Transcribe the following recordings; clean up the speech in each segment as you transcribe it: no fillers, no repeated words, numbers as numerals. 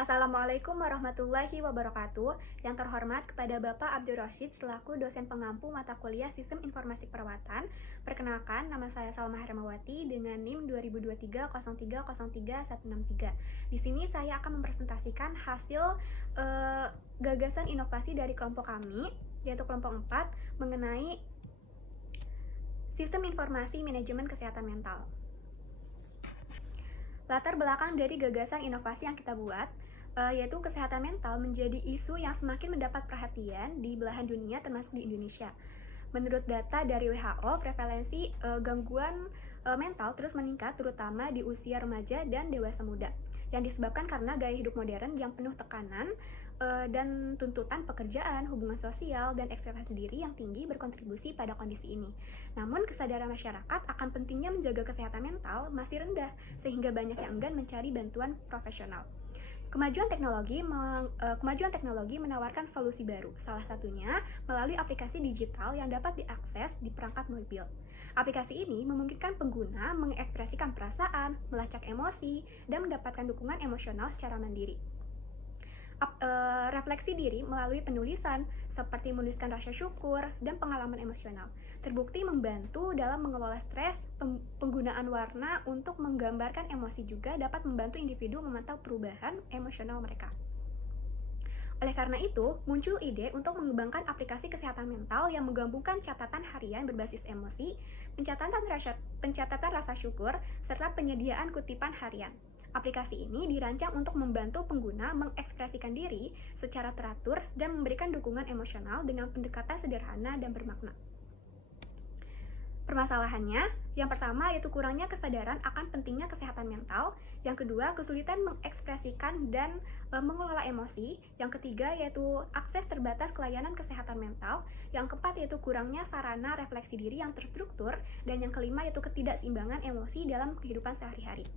Assalamualaikum warahmatullahi wabarakatuh. Yang terhormat kepada Bapak Abdul Rashid selaku dosen pengampu mata kuliah Sistem Informasi Perawatan. Perkenalkan, nama saya Salma Hermawati dengan NIM 2023-0303-163. Di sini saya akan mempresentasikan hasil gagasan inovasi dari kelompok kami, yaitu kelompok 4, mengenai Sistem Informasi Manajemen Kesehatan Mental. Latar belakang dari gagasan inovasi yang kita buat, yaitu kesehatan mental menjadi isu yang semakin mendapat perhatian di belahan dunia termasuk di Indonesia. Menurut data dari WHO, prevalensi gangguan mental terus meningkat terutama di usia remaja dan dewasa muda, yang disebabkan karena gaya hidup modern yang penuh tekanan dan tuntutan pekerjaan, hubungan sosial, dan ekspektasi diri yang tinggi berkontribusi pada kondisi ini. Namun, kesadaran masyarakat akan pentingnya menjaga kesehatan mental masih rendah, sehingga banyak yang enggan mencari bantuan profesional. Kemajuan teknologi menawarkan solusi baru, salah satunya melalui aplikasi digital yang dapat diakses di perangkat mobil. Aplikasi ini memungkinkan pengguna mengekspresikan perasaan, melacak emosi, dan mendapatkan dukungan emosional secara mandiri. Refleksi diri melalui penulisan, seperti menuliskan rasa syukur dan pengalaman emosional. Terbukti membantu dalam mengelola stres. Penggunaan warna untuk menggambarkan emosi juga dapat membantu individu memantau perubahan emosional mereka. Oleh karena itu, muncul ide untuk mengembangkan aplikasi kesehatan mental yang menggabungkan catatan harian berbasis emosi, pencatatan rasa syukur, serta penyediaan kutipan harian. Aplikasi ini dirancang untuk membantu pengguna mengekspresikan diri secara teratur dan memberikan dukungan emosional dengan pendekatan sederhana dan bermakna. Permasalahannya, yang pertama yaitu kurangnya kesadaran akan pentingnya kesehatan mental, yang kedua kesulitan mengekspresikan dan mengelola emosi, yang ketiga yaitu akses terbatas ke layanan kesehatan mental, yang keempat yaitu kurangnya sarana refleksi diri yang terstruktur, dan yang kelima yaitu ketidakseimbangan emosi dalam kehidupan sehari-hari.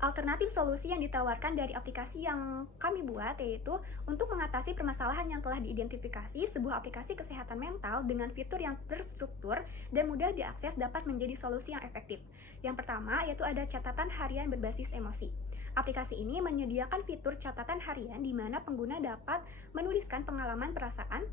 Alternatif solusi yang ditawarkan dari aplikasi yang kami buat yaitu untuk mengatasi permasalahan yang telah diidentifikasi, sebuah aplikasi kesehatan mental dengan fitur yang terstruktur dan mudah diakses dapat menjadi solusi yang efektif. Yang pertama yaitu ada catatan harian berbasis emosi. Aplikasi ini menyediakan fitur catatan harian di mana pengguna dapat menuliskan perasaan,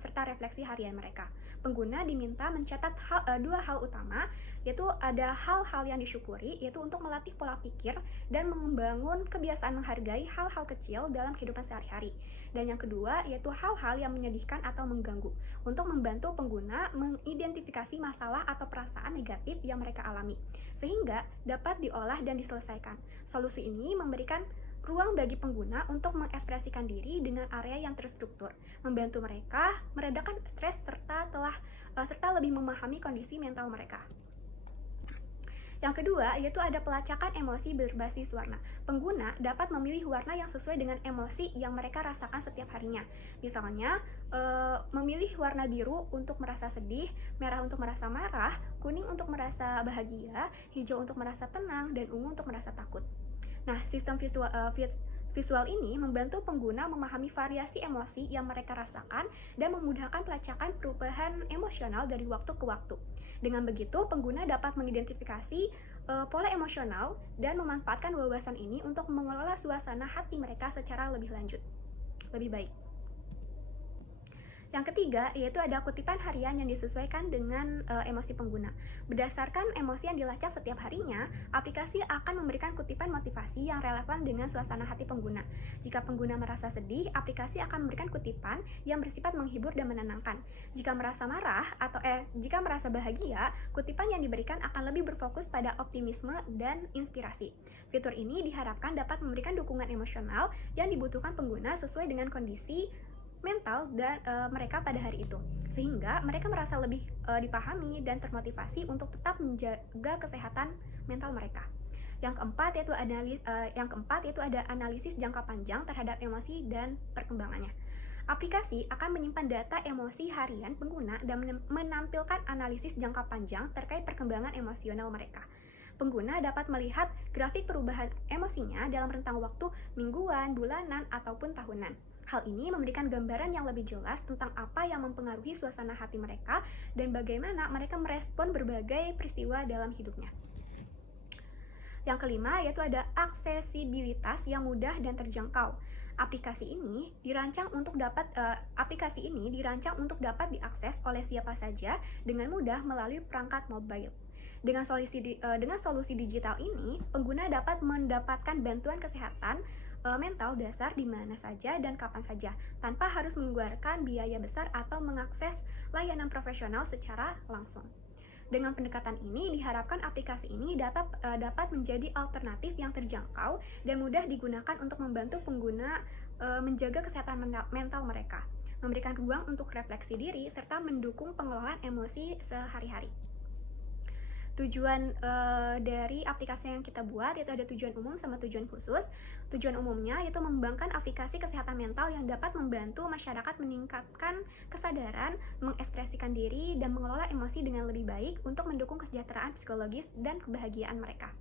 serta refleksi harian mereka. Pengguna diminta mencatat dua hal utama, yaitu ada hal-hal yang disyukuri, yaitu untuk melatih pola pikir dan membangun kebiasaan menghargai hal-hal kecil dalam kehidupan sehari-hari. Dan yang kedua, yaitu hal-hal yang menyedihkan atau mengganggu, untuk membantu pengguna mengidentifikasi masalah atau perasaan negatif yang mereka alami, sehingga dapat diolah dan diselesaikan. Solusi ini memberikan ruang bagi pengguna untuk mengekspresikan diri dengan area yang terstruktur, membantu mereka meredakan stres serta lebih memahami kondisi mental mereka. Yang kedua, yaitu ada pelacakan emosi berbasis warna. Pengguna dapat memilih warna yang sesuai dengan emosi yang mereka rasakan setiap harinya. Misalnya, memilih warna biru untuk merasa sedih, merah untuk merasa marah, kuning untuk merasa bahagia, hijau untuk merasa tenang, dan ungu untuk merasa takut. Nah, sistem visual ini membantu pengguna memahami variasi emosi yang mereka rasakan dan memudahkan pelacakan perubahan emosional dari waktu ke waktu. Dengan begitu, pengguna dapat mengidentifikasi pola emosional dan memanfaatkan wawasan ini untuk mengelola suasana hati mereka secara lebih baik. Yang ketiga, yaitu ada kutipan harian yang disesuaikan dengan emosi pengguna. Berdasarkan emosi yang dilacak setiap harinya, aplikasi akan memberikan kutipan motivasi yang relevan dengan suasana hati pengguna. Jika pengguna merasa sedih, aplikasi akan memberikan kutipan yang bersifat menghibur dan menenangkan. Jika merasa bahagia, kutipan yang diberikan akan lebih berfokus pada optimisme dan inspirasi. Fitur ini diharapkan dapat memberikan dukungan emosional yang dibutuhkan pengguna sesuai dengan kondisi mental dan mereka pada hari itu, sehingga mereka merasa lebih dipahami dan termotivasi untuk tetap menjaga kesehatan mental mereka. Yang keempat yaitu ada analisis jangka panjang terhadap emosi dan perkembangannya. Aplikasi akan menyimpan data emosi harian pengguna dan menampilkan analisis jangka panjang terkait perkembangan emosional mereka. Pengguna dapat melihat grafik perubahan emosinya dalam rentang waktu mingguan, bulanan, ataupun tahunan. Hal ini memberikan gambaran yang lebih jelas tentang apa yang mempengaruhi suasana hati mereka dan bagaimana mereka merespon berbagai peristiwa dalam hidupnya. Yang kelima yaitu ada aksesibilitas yang mudah dan terjangkau. Aplikasi ini dirancang untuk dapat diakses oleh siapa saja dengan mudah melalui perangkat mobile. Dengan solusi digital ini, pengguna dapat mendapatkan bantuan kesehatan mental dasar di mana saja dan kapan saja, tanpa harus mengeluarkan biaya besar atau mengakses layanan profesional secara langsung. Dengan pendekatan ini, diharapkan aplikasi ini dapat menjadi alternatif yang terjangkau dan mudah digunakan untuk membantu pengguna menjaga kesehatan mental mereka, memberikan ruang untuk refleksi diri, serta mendukung pengelolaan emosi sehari-hari. Tujuan dari aplikasi yang kita buat yaitu ada tujuan umum sama tujuan khusus. Tujuan umumnya yaitu mengembangkan aplikasi kesehatan mental yang dapat membantu masyarakat meningkatkan kesadaran, mengekspresikan diri, dan mengelola emosi dengan lebih baik untuk mendukung kesejahteraan psikologis dan kebahagiaan mereka.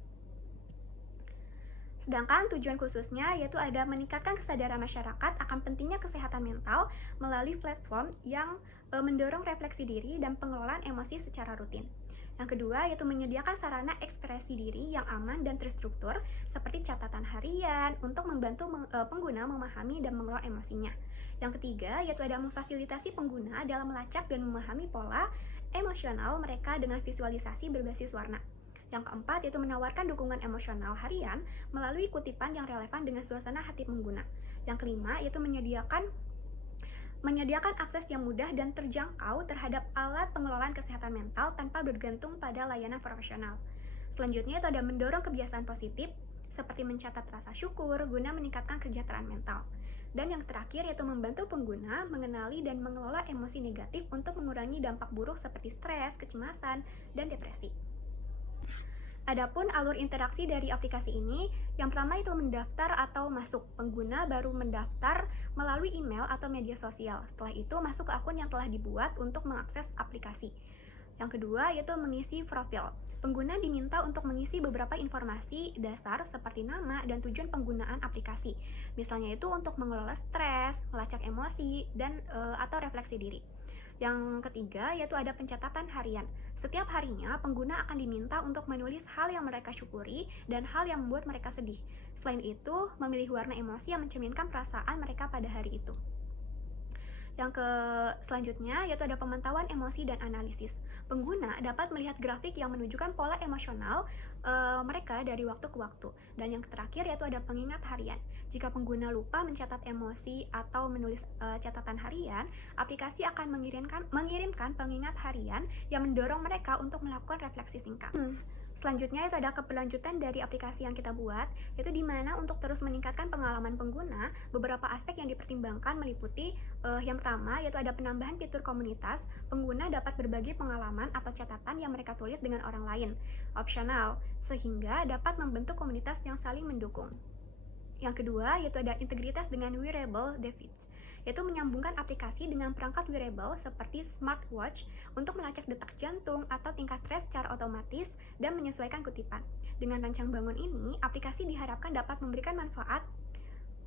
Sedangkan tujuan khususnya yaitu ada meningkatkan kesadaran masyarakat akan pentingnya kesehatan mental melalui platform yang mendorong refleksi diri dan pengelolaan emosi secara rutin. Yang kedua yaitu menyediakan sarana ekspresi diri yang aman dan terstruktur seperti catatan harian untuk membantu pengguna memahami dan mengelola emosinya. Yang ketiga yaitu ada memfasilitasi pengguna dalam melacak dan memahami pola emosional mereka dengan visualisasi berbasis warna. Yang keempat yaitu menawarkan dukungan emosional harian melalui kutipan yang relevan dengan suasana hati pengguna. Yang kelima yaitu menyediakan akses yang mudah dan terjangkau terhadap alat pengelolaan kesehatan mental tanpa bergantung pada layanan profesional. Selanjutnya itu ada mendorong kebiasaan positif seperti mencatat rasa syukur guna meningkatkan kesejahteraan mental. Dan yang terakhir yaitu membantu pengguna mengenali dan mengelola emosi negatif untuk mengurangi dampak buruk seperti stres, kecemasan, dan depresi. Adapun alur interaksi dari aplikasi ini, yang pertama itu mendaftar atau masuk. Pengguna baru mendaftar melalui email atau media sosial. Setelah itu masuk ke akun yang telah dibuat untuk mengakses aplikasi. Yang kedua yaitu mengisi profil. Pengguna diminta untuk mengisi beberapa informasi dasar seperti nama dan tujuan penggunaan aplikasi. Misalnya itu untuk mengelola stres, melacak emosi, dan atau refleksi diri. Yang ketiga yaitu ada pencatatan harian. Setiap harinya pengguna akan diminta untuk menulis hal yang mereka syukuri dan hal yang membuat mereka sedih. Selain itu, memilih warna emosi yang mencerminkan perasaan mereka pada hari itu. Yang selanjutnya yaitu ada pemantauan emosi dan analisis. Pengguna dapat melihat grafik yang menunjukkan pola emosional mereka dari waktu ke waktu. Dan yang terakhir yaitu ada pengingat harian. Jika pengguna lupa mencatat emosi atau menulis catatan harian, aplikasi akan mengirimkan pengingat harian yang mendorong mereka untuk melakukan refleksi singkat. Selanjutnya itu ada keberlanjutan dari aplikasi yang kita buat, yaitu di mana untuk terus meningkatkan pengalaman pengguna, beberapa aspek yang dipertimbangkan meliputi yang pertama yaitu ada penambahan fitur komunitas. Pengguna dapat berbagi pengalaman atau catatan yang mereka tulis dengan orang lain, opsional, sehingga dapat membentuk komunitas yang saling mendukung. Yang kedua yaitu ada integritas dengan wearable device, yaitu menyambungkan aplikasi dengan perangkat wearable seperti smartwatch untuk melacak detak jantung atau tingkat stres secara otomatis dan menyesuaikan kutipan. Dengan rancang bangun ini, aplikasi diharapkan dapat memberikan manfaat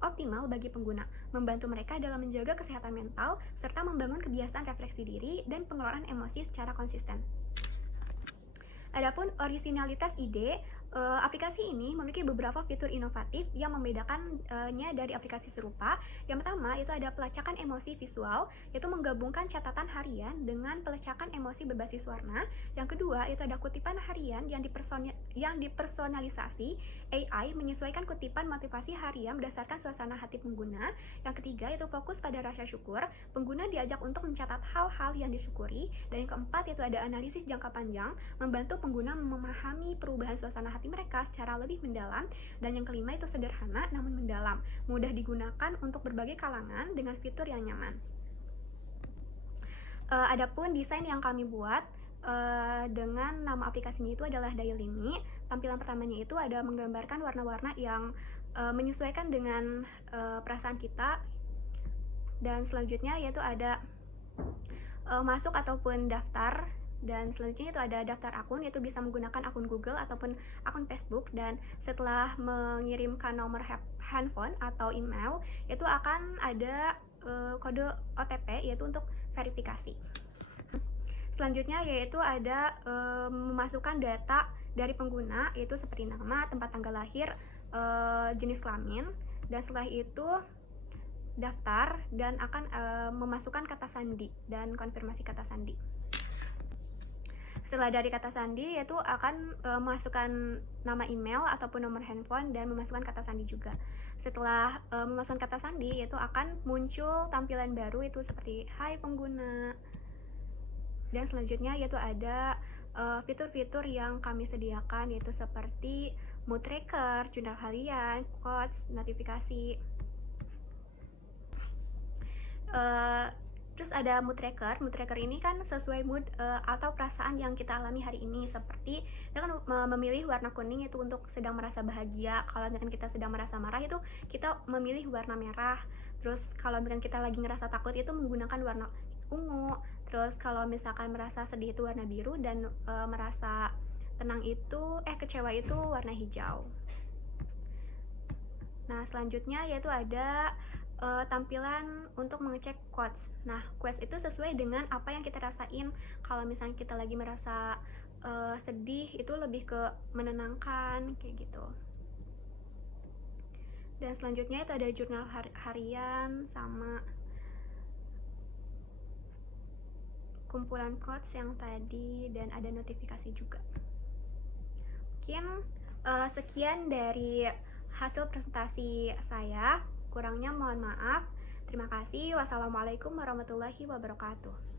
optimal bagi pengguna, membantu mereka dalam menjaga kesehatan mental, serta membangun kebiasaan refleksi diri dan pengelolaan emosi secara konsisten. Adapun orisinalitas ide, aplikasi ini memiliki beberapa fitur inovatif yang membedakannya dari aplikasi serupa. Yang pertama itu ada pelacakan emosi visual, yaitu menggabungkan catatan harian dengan pelacakan emosi berbasis warna. Yang kedua itu ada kutipan harian yang dipersonalisasi. AI menyesuaikan kutipan motivasi harian berdasarkan suasana hati pengguna. Yang ketiga itu fokus pada rasa syukur. Pengguna diajak untuk mencatat hal-hal yang disyukuri. Dan yang keempat itu ada analisis jangka panjang, membantu pengguna memahami perubahan suasana hati mereka secara lebih mendalam. Dan yang kelima itu sederhana namun mendalam, mudah digunakan untuk berbagai kalangan dengan fitur yang nyaman. Adapun desain yang kami buat dengan nama aplikasinya itu adalah Daily Me. Tampilan pertamanya itu ada menggambarkan warna-warna yang menyesuaikan dengan perasaan kita. Dan selanjutnya yaitu ada masuk ataupun daftar. Dan selanjutnya itu ada daftar akun, yaitu bisa menggunakan akun Google ataupun akun Facebook. Dan setelah mengirimkan nomor handphone atau email, itu akan ada kode OTP yaitu untuk verifikasi. Selanjutnya yaitu ada memasukkan data dari pengguna, yaitu seperti nama, tempat tanggal lahir, jenis kelamin, dan setelah itu daftar dan akan memasukkan kata sandi dan konfirmasi kata sandi. Setelah dari kata sandi, yaitu akan memasukkan nama email ataupun nomor handphone dan memasukkan kata sandi juga. Setelah memasukkan kata sandi, yaitu akan muncul tampilan baru, itu seperti hai pengguna. Dan selanjutnya yaitu ada fitur-fitur yang kami sediakan, yaitu seperti mood tracker, jurnal harian, quotes, notifikasi. Terus ada mood tracker. Mood tracker ini kan sesuai mood atau perasaan yang kita alami hari ini. Seperti kita kan memilih warna kuning itu untuk sedang merasa bahagia. Kalau misalkan kita sedang merasa marah itu kita memilih warna merah. Terus kalau misalkan kita lagi ngerasa takut itu menggunakan warna ungu. Terus kalau misalkan merasa sedih itu warna biru, dan merasa tenang itu kecewa itu warna hijau. Nah, selanjutnya yaitu ada tampilan untuk mengecek quotes. Nah, quotes itu sesuai dengan apa yang kita rasain. Kalau misalnya kita lagi merasa sedih, itu lebih ke menenangkan, kayak gitu. Dan selanjutnya itu ada jurnal harian sama kumpulan quotes yang tadi, dan ada notifikasi juga. Mungkin sekian dari hasil presentasi saya. Kurangnya mohon maaf. Terima kasih. Wassalamualaikum warahmatullahi wabarakatuh.